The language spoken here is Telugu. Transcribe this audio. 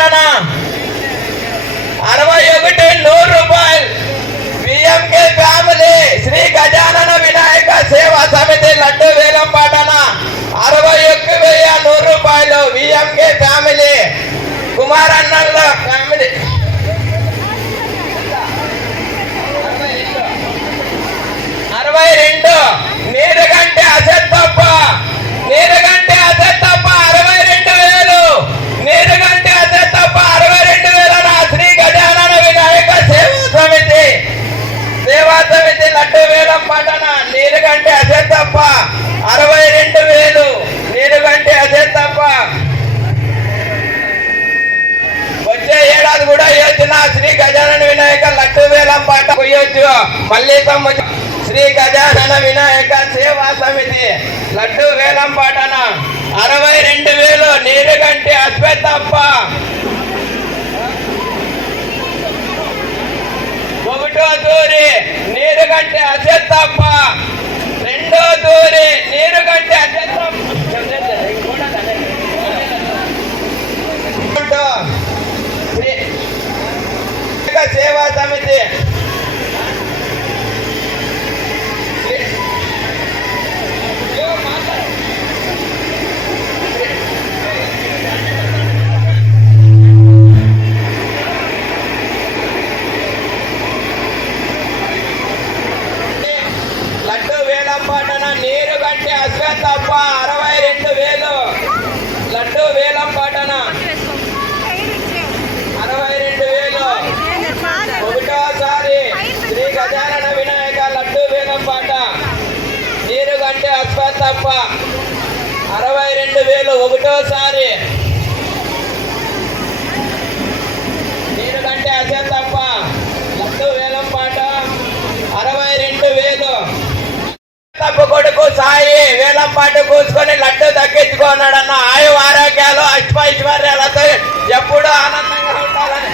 పాటన 61 100 రూపాయలు విఎంకే ఫ్యామిలీ శ్రీ గజానన వినాయక సేవా సమితి లడ్డు వేలం పాటన 61,100 రూపాయలు విఎంకే ఫ్యామిలీ కుమారన్నల ఫ్యామిలీ 62 నీరుగంటి అసెత్తప్ప 62,000 నీరుగంటి అసెత్తప్ప 62,000 శ్రీ గజానన వినాయక సేవా సమితి లడ్డు వేలం పట్టణ నీరుగంటి అసెత్తప్ప 62,000 నీరుగంటి అసెత్తప్ప వచ్చే ఏడాది కూడా వేసిన శ్రీ గజానన వినాయక లడ్డు వేలం పాట కొయ్యొచ్చు. మళ్ళీ శ్రీ గజానన వినాయక సేవా సమితి లడ్డు వేలం పాటన 62,000 నీరుగంటి అశ్వత్థప్ప ఒకటో తూరి నీరుగంటి అశ్వత్థప్ప రెండో తూరి నీరుగంటి అశ్వత్థప్ప సేవా సమితి లడ్డు వేలం పాటన నీరుగంటి అశ్వత్థప్ప 62,000 లడ్డు వేలం పాటన 62,000 ఒకటోసారి శ్రీ గజానన వినాయక లడ్డు వేలం పాట నీరుగంటి అశ్వత్థప్ప 62,000 ఒకటోసారి నీరుగంటి అశ్వత్థప్ప లడ్డు వేలం పాట 62,000 తప్పు కొడుకు సాయి వేలం పాట కూర్చుకొని లడ్డు దక్కించుకున్నాడన్న ఆయు ఆరోగ్యాలు అష్టైశ్వర్యాలతో ఎప్పుడూ ఆనందంగా ఉండాలని